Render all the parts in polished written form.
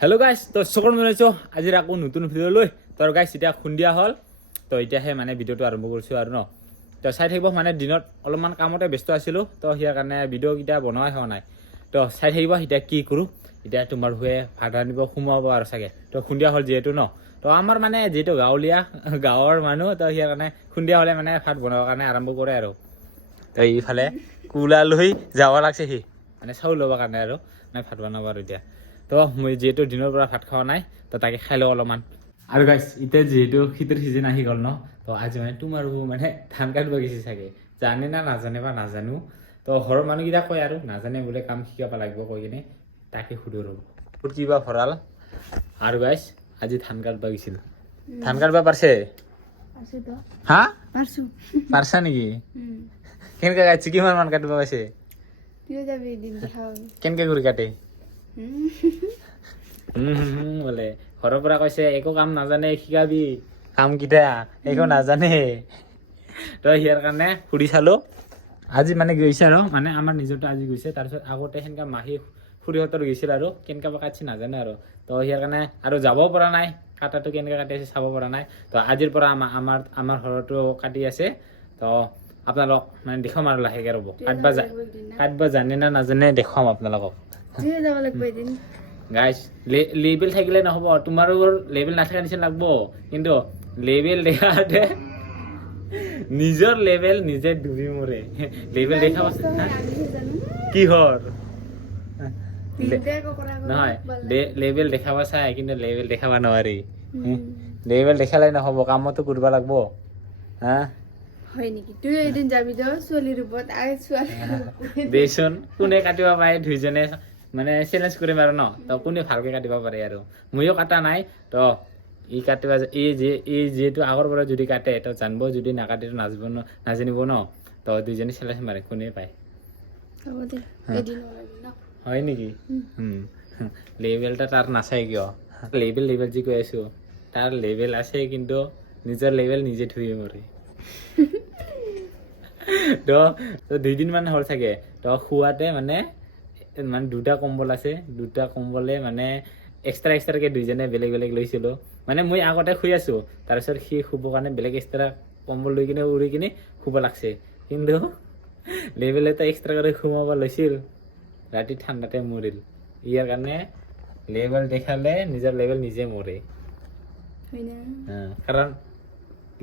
hello' গাইছ তো চকৰ মিলাইছোঁ আজিৰ আকৌ নতুন ভিডিঅ' লৈ তোৰ গাইছ এতিয়া সন্ধিয়া হ'ল তো এতিয়াহে মানে ভিডিঅ'টো আৰম্ভ কৰিছোঁ আৰু ন তো চাই থাকিব মানে দিনত অলপমান কামতে ব্যস্ত আছিলোঁ তো সিয়াৰ কাৰণে ভিডিঅ'কেইটা বনোৱাই হোৱা নাই তো চাই থাকিব এতিয়া কি কৰোঁ এতিয়া তোমাৰ হৈ ভাত ৰান্ধিব সোমাব আৰু চাগে তো সন্ধিয়া হ'ল যিহেতু ন তো আমাৰ মানে যিহেতু গাঁৱলীয়া গাঁৱৰ মানুহ তো সিয়াৰ কাৰণে সন্ধিয়া হ'লে মানে ভাত বনাবৰ কাৰণে আৰম্ভ কৰে আৰু তো এইফালে কুলা লৈ যাব লাগছে সি মানে চাউল ল'বৰ কাৰণে আৰু মানে ভাত বনাব আৰু এতিয়া তো মই যিহেতু দিনৰ পৰা ভাত খোৱা নাই তো তাকে খাই লওঁ অলপমান আৰু গাইছ এতিয়া যিহেতু শীতৰ সিজন আহি গ'ল ন তো আজি মানে তোমাৰো মানে ধান কাটিব গৈছে চাগে জানে না নাজানে বা নাজানো তো ঘৰৰ মানুহকেইটা কয় আৰু নাজানে বোলে কাম শিকাব লাগিব কৈ কিনে তাকে সুধো ৰ'ব কিবা ভৰাল আৰু গাইছ আজি ধান কাটিব গৈছিল ধান কাটিব পাৰিছে হা পাৰিছা নেকি কেনেকৈ কাটিছে কিমান মান কাটিব পাইছে কেনেকৈ কৰি কাটে বোলে ঘৰৰ পৰা কৈছে একো কাম নাজানে শিকাবি কাম কেইটা একো নাজানে তই সিয়াৰ কাৰণে সুধি চালো আজি মানে গৈছে আৰু মানে আমাৰ নিজৰটো আজি গৈছে তাৰপিছত আগতে সেনেকা মাহী খুৰীহঁতৰ গৈছিল আৰু কেনেকৈ কাটছি নাজানে আৰু তো সিয়াৰ কাৰণে আৰু যাবও পৰা নাই কাটাটো কেনেকৈ কাটি আছে চাব পৰা নাই তো আজিৰ পৰা আমাৰ ঘৰতো কাটি আছে তো আপোনালোক মানে দেখাম আৰু লাহেকৈ ৰ'ব কাটবা জানে না নাজানে দেখাম আপোনালোকক গাইছ লেবেল থাকিলে নহ'ব তোমাৰো লেবেল নাথাকা নিচিনা লাগব কিন্তু লেবেল দেখাতে নিজৰ লেবেল নিজে ডুবি মৰে লেবেল দেখা কিহৰ নহয় লেবেল দেখাব চাই কিন্তু লেবেল দেখাব নোৱাৰি লেবেল দেখালে নহ'ব কামতো কৰিব লাগিব হা হয় নেকি তুই এদিন যাবি তো ছোৱালী ৰূপত দেচোন কোনে কাটিব পাৰে দুইজনে মানে চেলেঞ্জ কৰিম আৰু ন তো কোনে ভালকৈ কাটিব পাৰে আৰু ময়ো কাটা নাই তো ই কাটিব এই যিহেতু আগৰ পৰা যদি কাটে তো জানিব যদি নাকাটে নাজানিব ন তো দুইজনে চেলেঞ্জ মাৰে কোনে পায় হয় নেকি লেবেলটা তাৰ নাচাই কিয় লেবেল যি কৈ আছোঁ তাৰ লেবেল আছে কিন্তু নিজৰ লেবেল নিজে ধুই মৰে তো 2 দিনমান হ'ল চাগে তো শুৱাতে মানে দুটা কম্বল আছে দুটা কম্বলে মানে এক্সট্ৰাকৈ দুইজনে বেলেগ বেলেগ লৈছিলোঁ মানে মই আগতে শুই আছোঁ তাৰপিছত সি শুবৰ কাৰণে বেলেগ এক্সট্ৰা কম্বল লৈ কিনে উৰি কিনে শুব লাগছে কিন্তু লেবেল এটা এক্সট্ৰা কৰি সোমাব লৈছিল ৰাতি ঠাণ্ডাতে মৰিল ইয়াৰ কাৰণে লেবেল দেখালে নিজৰ লেবেল নিজে মৰে কাৰণ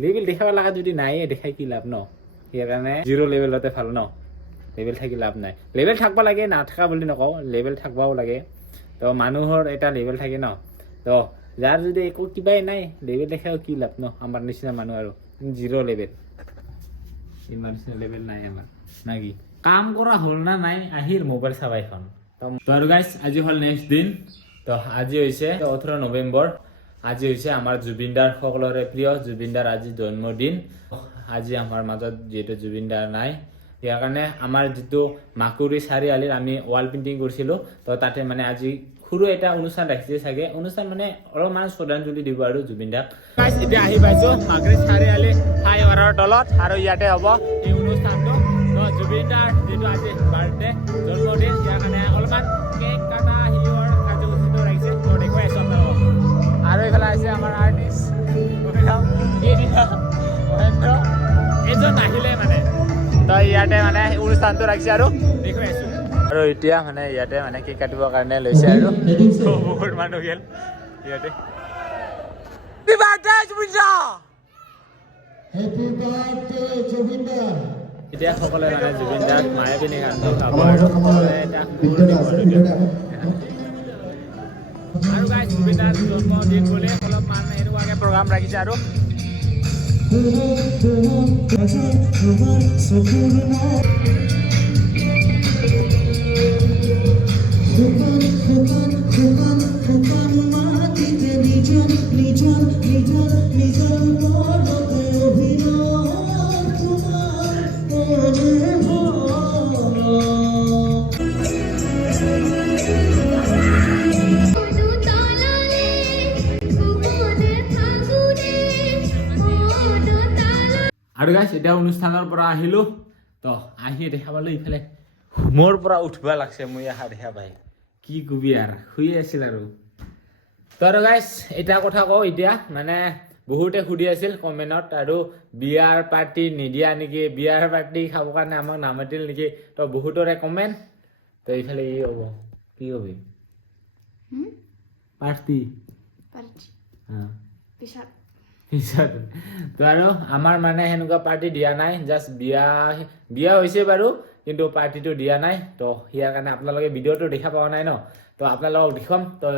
লেবেল দেখাব লগা যদি নাইয়ে দেখাই কি লাভ ন ইয়াৰ কাৰণে 0 লেবেলতে ভাল ন লেবেল থাকি লাভ নাই লেবেল থাকিব লাগে নাথাকা বুলি নকওঁ লেবেল থাকিবও লাগে তো মানুহৰ এটা লেবেল থাকে ন তো যাৰ যদি একো কিবাই নাই লেবেল দেখাও কি লাভ ন আমাৰ নিচিনা মানুহ আৰু 0 লেবেল ইমান নিচিনা লেবেল নাই আমাৰ নাকি কাম কৰা হ'ল না নাই আহিল মোবাইল চাবা এখন তো আৰু গাইছ আজি হ'ল নেক্সট দিন তো আজি হৈছে 18 নৱেম্বৰ আজি হৈছে আমাৰ জুবিনদাৰ সকলোৰে প্ৰিয় জুবিনদাৰ আজি জন্মদিন আজি আমাৰ মাজত যিহেতু জুবিনদাৰ নাই ইয়াৰ কাৰণে আমাৰ যিটো মাকুৰী চাৰিআলিৰ আমি ৱাল পেইণ্টিং কৰিছিলোঁ তো তাতে মানে আজি সৰু এটা অনুষ্ঠান ৰাখিছে চাগে অনুষ্ঠান মানে অলপমান শ্ৰদ্ধাঞ্জলি দিব আৰু জুবিনদাক এতিয়া আহি পাইছোঁ মাকুৰী চাৰিআলি ফ্লাইঅভাৰৰ তলত আৰু ইয়াতে হ'ব এই অনুষ্ঠানটো তো জুবিনদাৰ যিটো আজি বাৰ্থডে জন্মদিন ইয়াৰ কাৰণে অলপমান কেক কাটা হিৰৰ কাৰ্যসূচীটো ৰাখিছে তো দেখুৱাই আছোঁ আপোনালোকক আৰু এইফালে আছে আমাৰ আৰ্টিষ্ট এজন আহিলে মানে তো ইয়াতে মানে অনুষ্ঠানটো ৰাখিছে আৰু দেখুৱাই আছোঁ আৰু এতিয়া মানে ইয়াতে মানে কেক কাটিবৰ কাৰণে লৈছে আৰু বহুত মানুহ গ'ল ইয়াতে এতিয়া সকলোৱে মানে জুবিনদাক মায়ে পিনে গানটো গাব আৰু গাইছ জুবিনদাৰ জন্মদিন বুলি অলপমান এনেকুৱাকৈ প্ৰগ্ৰাম ৰাখিছে আৰু আৰু গাইছ এতিয়া অনুষ্ঠানৰ পৰা আহিলোঁ তো আহি দেখা পালোঁ ইফালে মোৰ পৰা উঠিব লাগছে মই দেখা পাই কি কবি আৰু শুই আছিল আৰু তো আৰু গাইজ এটা কথা কওঁ এতিয়া মানে বহুতে সুধি আছিল কমেণ্টত আৰু বিয়াৰ পাৰ্টি নিদিয়া নেকি বিয়াৰ পাৰ্টি খাবৰ কাৰণে আমাক নামাতিল নেকি তো বহুতৰে কমেণ্ট তো এইফালে কি হ'ব কি কবি পাৰ্টি পাৰ্টি হা পিছত পিছত তো আৰু আমাৰ মানে সেনেকুৱা পাৰ্টি দিয়া নাই জাষ্ট বিয়া হৈছে বাৰু কিন্তু পাৰ্টিটো দিয়া নাই তো ইয়াৰ কাৰণে আপোনালোকে ভিডিঅ'টো দেখা পোৱা নাই ন তো আপোনালোকক দেখুৱাম তো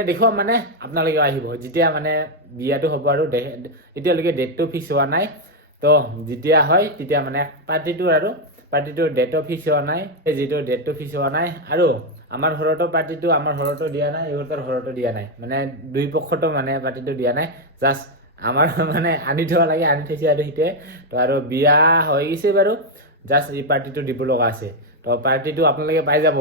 দেখুৱাম মানে আপোনালোকে আহিব যেতিয়া মানে বিয়াটো হ'ব আৰু এতিয়ালৈকে ডেটটো ফিক্স হোৱা নাই তো যেতিয়া হয় তেতিয়া মানে পাৰ্টিটোৰ ডেটো ফিক্স হোৱা নাই যিটো ডেটটো ফিক্স হোৱা নাই আৰু আমাৰ ঘৰতো পাৰ্টিটো আমাৰ ঘৰতো দিয়া নাই ইহঁতৰ ঘৰতো দিয়া নাই মানে দুই পক্ষতো মানে পাৰ্টিটো দিয়া নাই জাষ্ট আমাৰ মানে আনি থোৱা লাগে আনি থৈছে আৰু সেইটোৱে তো আৰু বিয়া হৈ গৈছে বাৰু জাষ্ট এই পাৰ্টিটো দিব লগা আছে তো পাৰ্টিটো আপোনালোকে পাই যাব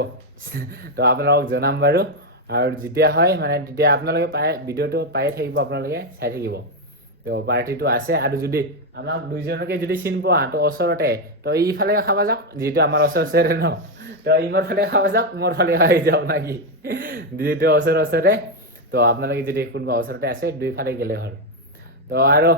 তো আপোনালোকক জনাম বাৰু আৰু যেতিয়া হয় মানে তেতিয়া আপোনালোকে ভিডিঅ'টো পায়ে থাকিব আপোনালোকে চাই থাকিব তো পাৰ্টিটো আছে আৰু যদি আমাক দুইজনকে যদি চিন পোৱা তো ওচৰতে তো এইফালে খাব যাওক যিহেতু আমাৰ ওচৰে ন তো ইমৰ ফালে খাব যাওক মোৰ ফালে খাই যাওক নাকি যিহেতু ওচৰে তো আপোনালোকে যদি কোনোবা ওচৰতে আছে দুইফালে গ'লে হ'ল তো আৰু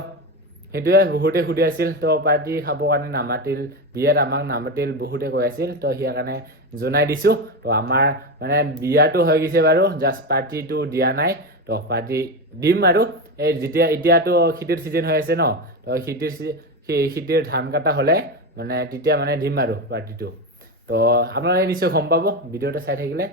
সেইটোৱে বহুতে সুধি আছিল তো পাৰ্টি খাবৰ কাৰণে নামাতিল বিয়াত আমাক নামাতিল বহুতে কৈ আছিল তো সিয়াৰ কাৰণে জনাই দিছোঁ তো আমাৰ মানে বিয়াটো হৈ গৈছে বাৰু জাষ্ট পাৰ্টিটো দিয়া নাই তো পাৰ্টি দিম আৰু এই যেতিয়া এতিয়াতো খেতিৰ চিজন হৈ আছে ন তো খেতিৰ ধান কটা হ'লে মানে তেতিয়া মানে দিম আৰু পাৰ্টিটো তো আপোনালোকে নিশ্চয় গম পাব ভিডিঅ'টো চাই থাকিলে